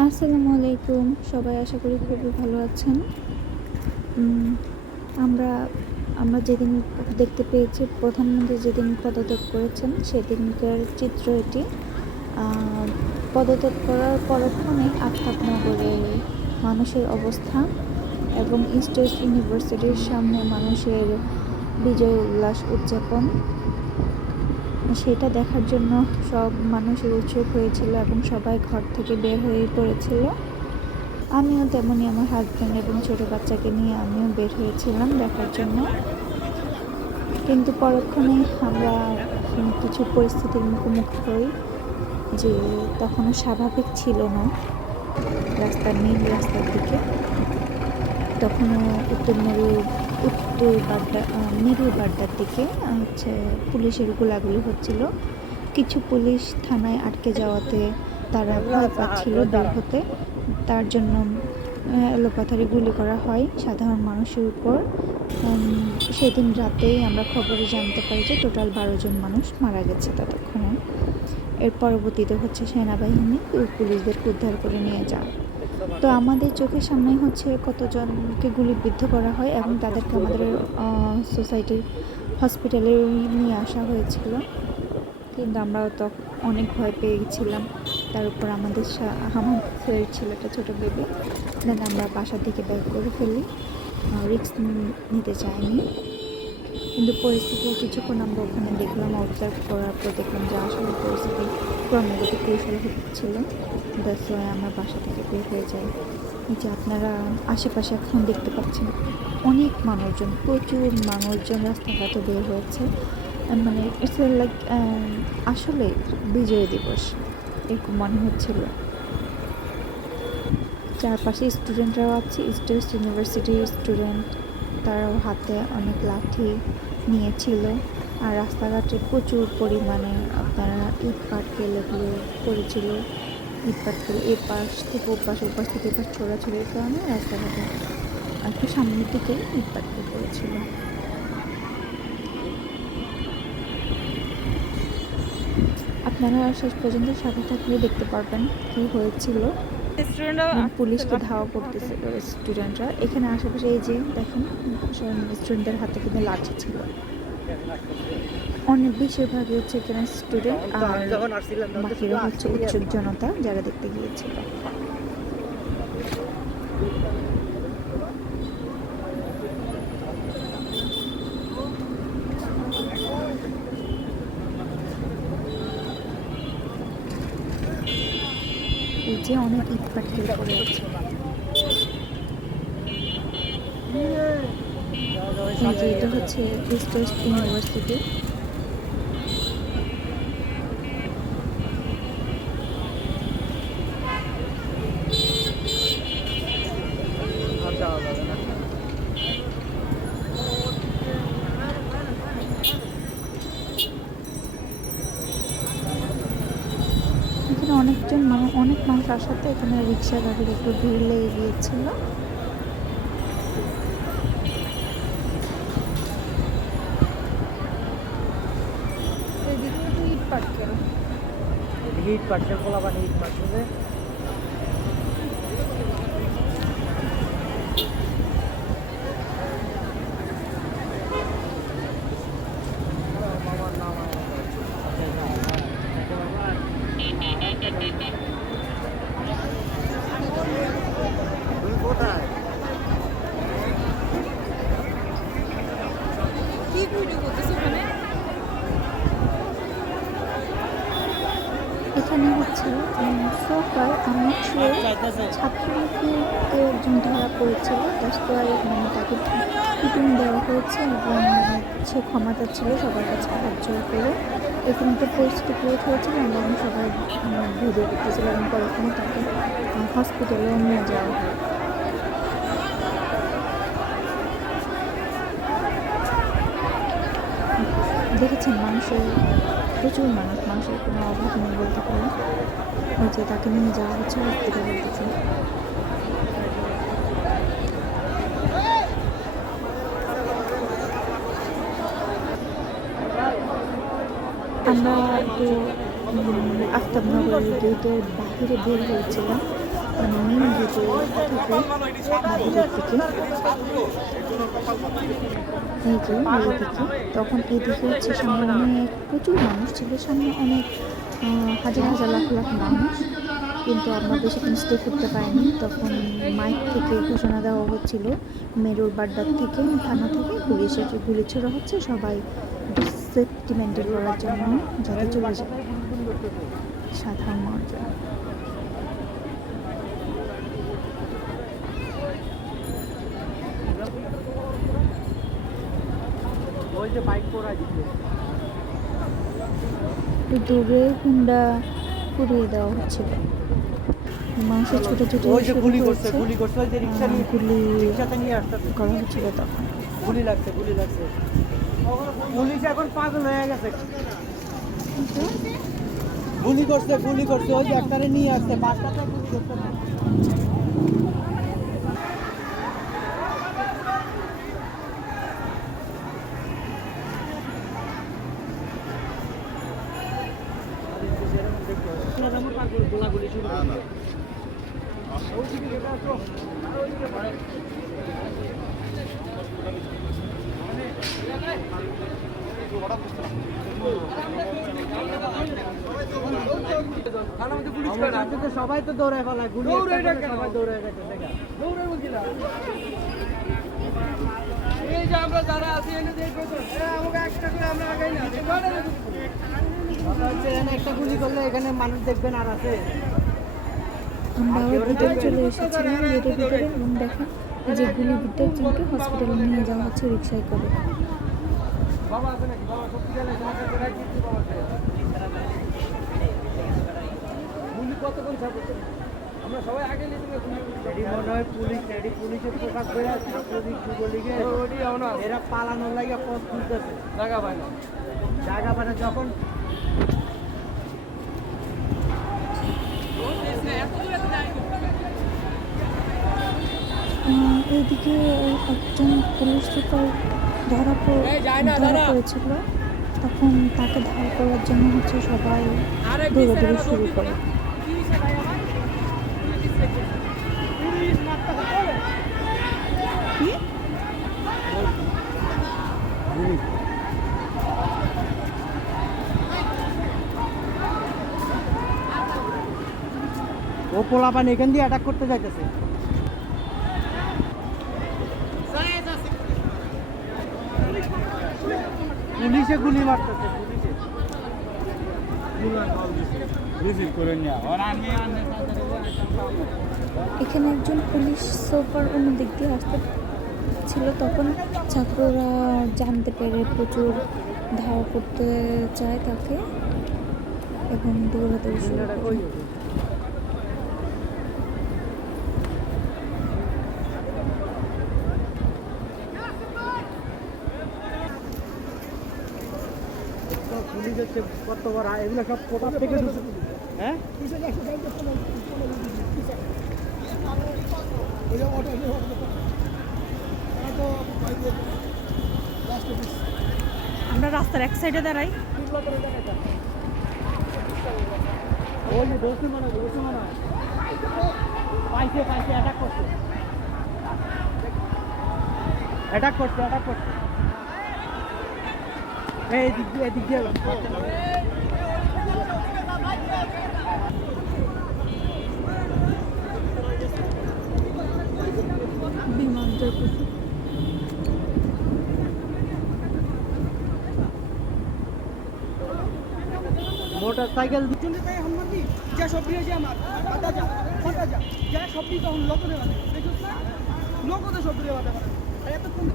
আসসালামু আলাইকুম। সবাই আশা করি খুবই ভালো আছেন। উম আমরা আমরা যেদিন দেখতে পেয়েছি প্রধানমন্ত্রী যেদিন পদত্যাগ করেছেন সেদিনকার চিত্র এটি। আ পদত্যাগ করার পরক্ষণেই আফতাবনগরের মানুষের অবস্থা এবং ইস্ট ওয়েস্ট ইউনিভার্সিটির সামনে মানুষের বিজয় উল্লাস উদযাপন। সেটা দেখার জন্য সব মানুষের উৎসুক হয়েছিল এবং সবাই ঘর থেকে বের হয়ে পড়েছিল। আমিও তেমনি আমার হাসব্যান্ড এবং ছোটো বাচ্চাকে নিয়ে আমিও বের হয়েছিলাম দেখার জন্য। কিন্তু পরক্ষণে আমরা কিছু পরিস্থিতির মুখোমুখি হই যে তখনও স্বাভাবিক ছিল না নীল রাস্তার দিকে। তখনও মেরু বাড্ডার দিকে পুলিশের গোলাগুলি হচ্ছিল। কিছু পুলিশ থানায় আটকে যাওয়াতে তারা ভয় পাচ্ছিল বের হতে, তার জন্য এলোপাথারি গুলি করা হয় সাধারণ মানুষের উপর। সেদিন রাতেই আমরা খবরে জানতে পারি যে টোটাল 12 জন মানুষ মারা গেছে ততক্ষণে। এর পরবর্তীতে সেনাবাহিনী পুলিশদেরকে উদ্ধার করে নিয়ে যান। তো আমাদের চোখের সামনেই কতজনকে গুলিবিদ্ধ করা হয় এবং তাদেরকে আমাদের সোসাইটির হসপিটালে নিয়ে আসা হয়েছিল। কিন্তু আমরাও তো অনেক ভয় পেয়ে গেছিলাম। তার উপর আমাদের ছেলেটা ছোটো বেবি। দেন আমরা বাসা থেকে ব্যাক করে ফেলি, রিস্ক নিতে চাইনি। কিন্তু পরিস্থিতি কিছুক্ষণ আমরা ওখানে দেখলাম, অবজার্ভ করার পর দেখলাম যে আসলে পরিস্থিতি ক্রমাগত কৌশল হচ্ছিল। দ্যাটস ওয়াই আমরা বাসা থেকে বের হয়ে যাই। এই যে আপনারা আশেপাশে এখন দেখতে পাচ্ছেন অনেক মানুষজন, প্রচুর মানুষজন রাস্তাঘাটে বের হয়েছে। মানে ইটস লাইক আসলে বিজয় দিবস এরকম মনে হচ্ছিল। চারপাশে স্টুডেন্টরাও আছে, ইস্ট ওয়েস্ট ইউনিভার্সিটির স্টুডেন্ট, তারাও হাতে অনেক লাঠি নিয়েছিল। আর রাস্তাঘাটে প্রচুর পরিমাণে আপনারা ইট পাটকেল এগুলো পড়েছিল। ইট পাটকেল এ পাশ থেকে ও পাশ, ও পাশ থেকে এ পাশ ছোড়াছড়ির কারণে রাস্তাঘাটে একটু সামনের দিকে ইট পাটকেল পড়েছিল। আপনারা শেষ পর্যন্ত সাথে থাকলে দেখতে পারবেন কী হয়েছিল। পুলিশকে ধাওয়া করতেছে স্টুডেন্টরা। এখানে আশেপাশে এই যে দেখেন স্টুডেন্টদের হাতে কিন্তু লাঠি ছিল। অনেক বেশিরভাগই এখানে স্টুডেন্ট, আর বাকিরা উৎসুক জনতা যারা দেখতে গিয়েছিল। এই যে অনেক ইট পাটকেল পড়ে আছে। এই যে এটা ইস্ট ওয়েস্ট ইউনিভার্সিটি। এখানে অনেক মানুষ আসাতে এখানে রিক্সা গাড়ির একটু ভিড় লেগে গিয়েছিল। ইট পাটকেল কলা পানি ইট পাটকেল কোথায় কি ভিডিও করতেছো ওখানে? এখানে সোফার আমার ছাত্রলীগকে একজন ধরা পড়েছিল, মানে তাকে পিটুন দেওয়া হয়েছে এবং সে ক্ষমা চাচ্ছিল সবার কাছে হাত জোর করে। এখানে একটা পরিস্থিতি ক্রিয়েট হয়েছিল এবং সবাই ভিডিও করতেছিল এবং পরক্ষণে তাকে হসপিটালেও নিয়ে যাওয়া হয়। দেখেছেন প্রচুর মানুষের কোনো অভাব নেই বলতে পারে। ওই যে তাকে নিয়ে যাওয়া হচ্ছে হসপিটালের দিকে। আমরা একটু আফতাবনগরের গেটের বাহিরে বের হয়েছিলাম মেন গেটে থেকে ভিতর থেকে এই যে এদিকে, তখন এদিকে হচ্ছে সামনে অনেক প্রচুর মানুষ ছিল, সামনে অনেক হাজার হাজার লাখ লাখ মানুষ, কিন্তু আমরা বেশিক্ষণ স্টে করতে পারিনি। তখন মাইক থেকে ঘোষণা দেওয়া হচ্ছিল মেরুর বাড্ডার থেকে, থানা থেকে পুলিশের গুলি ছোড়া হচ্ছে, সবাই সেফটি মেনটেন করার জন্য যাতে চলে যায় সাধারণ মানুষজন। ওই যে বাইক পড়ায় দিচ্ছে। দূরে হুন্ডা পুড়িয়ে দেওয়া হচ্ছিল, মানুষের ছোটাছুটি ওই যে শুরু গুলি করছে, হয়েছে, গুলি করছে, ওই যে রিক্সা নিয়ে, গুলি রিক্সাতে নিয়ে আসতেছে, করা হচ্ছিল তখন। গুলি লাগছে, গুলি লাগছে। পুলিশ এখন পাগল হয়ে গেছে। গুলি করছে, গুলি করছে, ওই যে একটারে নিয়ে আসছে, পাঁচটাতে গুলি করছে না। গোলাগুলি শুরু করে। সবাই তো দৌড়ায় ফেলায়, গুলি সবাই দৌড়ায় গেছে। একটা গুলি করলে এখানে মানুষ দেখবেন আর আছে। আমরা আবার ভিতরে চলে এসেছিলাম, গেটের ভিতরে, এবং দেখেন যে গুলিবিদ্ধ একজনকে হসপিটালে নিয়ে যাওয়া হচ্ছে রিক্সায় করে। আমরা সবাই আগে মনে হয় পুলিশের পোশাক করে ছাত্রলীগ যুবলীগের এরা পালানোর লাগে পথ খুঁজতেছে, জায়গা পায় না, জায়গা পায় না। যখন এইদিকে একজন পুলিশ সুপার ধরা পড়েছিল, তখন তাকে ধার করার জন্য হচ্ছে সবাই দৌড়াদৌড়ি শুরু করে। কি? ও পোলাপান এখান দিয়ে অ্যাটাক করতে যাইতেছে। পুলিশে গুলি মারতেছে, এখানে একজন পুলিশ সুপার অন্য দিক দিয়ে আসতে ছিল, তখন ছাত্ররা জানতে পেরে প্রচুর ধাওয়া করতে চায় তাকে এবং দৌড়াদৌড়ি শুরু করে। পুলিশ হচ্ছে কত বড়, এগুলো সব কোটার থেকে হ্যাঁ আমরা রাস্তার এক সাইডে দাঁড়াই। ওই যে দোষী মনে হয় পাইছে অ্যাটাক করছে, এদিক দিয়ে বিমান যাইতেছে। মোটর সাইকেল যা সব দিয়ে যে আমার যা সব দিয়ে তখন লোক দেওয়া দেখুন না, লোক সব দিয়ে বাদে পারে এতক্ষণ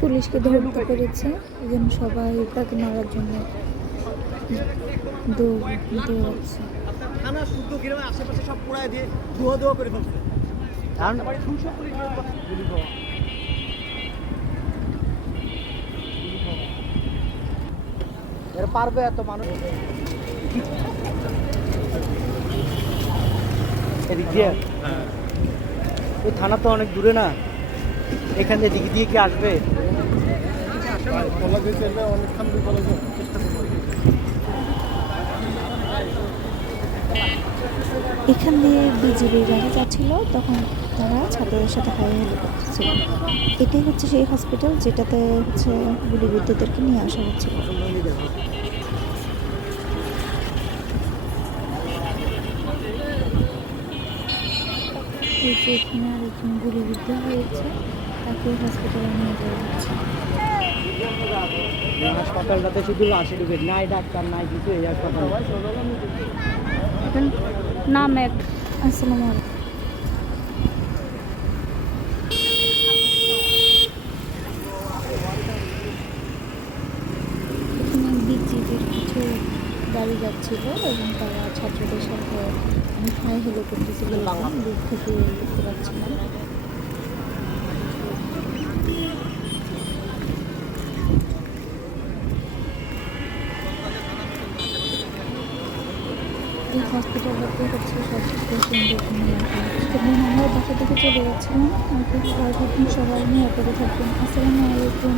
পুলিশকে ধরতে পেরেছে, এই জন্য সবাই তাকে মারার জন্য দৌড়াচ্ছে। থানা শুদ্ধ গ্রামে আশেপাশে সব পুরাই দিয়ে ধোয়া করে ফেলছে। এর পারবে এত মানুষ এদিক দিয়ে? এই থানা তো অনেক দূরে না, এখান থেকে দিকে দিয়ে কি আসবে? এখান দিয়ে বিজিবি গাড়ি যাচ্ছিল, তখন তারা ছাত্রদের সাথে হাইহাইলি করতেছিল। এটাই হচ্ছে সেই হসপিটাল যেটাতে হচ্ছে গুলিবিদ্ধদেরকে নিয়ে আসা হচ্ছিল। এই যে এখানে আর একজন গুলিবিদ্ধ হয়েছে, তাকে হসপিটালে নিয়ে যাওয়া হচ্ছে। হাসপাতালটাতে শুধু লাশে ঢুকে, নাই ডাক্তার নাই কিছু, এই হাসপাতাল নাম এক আসসালামু আলাইকুম। এখানে বিজিবির কিছু গাড়ি যাচ্ছিল এবং তারা ছাত্রদের সাথে হাই হেলো করতেছিল, দূর থেকে দেখতে পাচ্ছিলাম। এই হসপিটালটাতে হচ্ছে সব পেশেন্টদের নিয়ে আসা হচ্ছে। এবং আমরা বাসা থেকে চলে যাচ্ছিলাম। সবাই নিয়ে থাকবেন। আসসালামু আলাইকুম।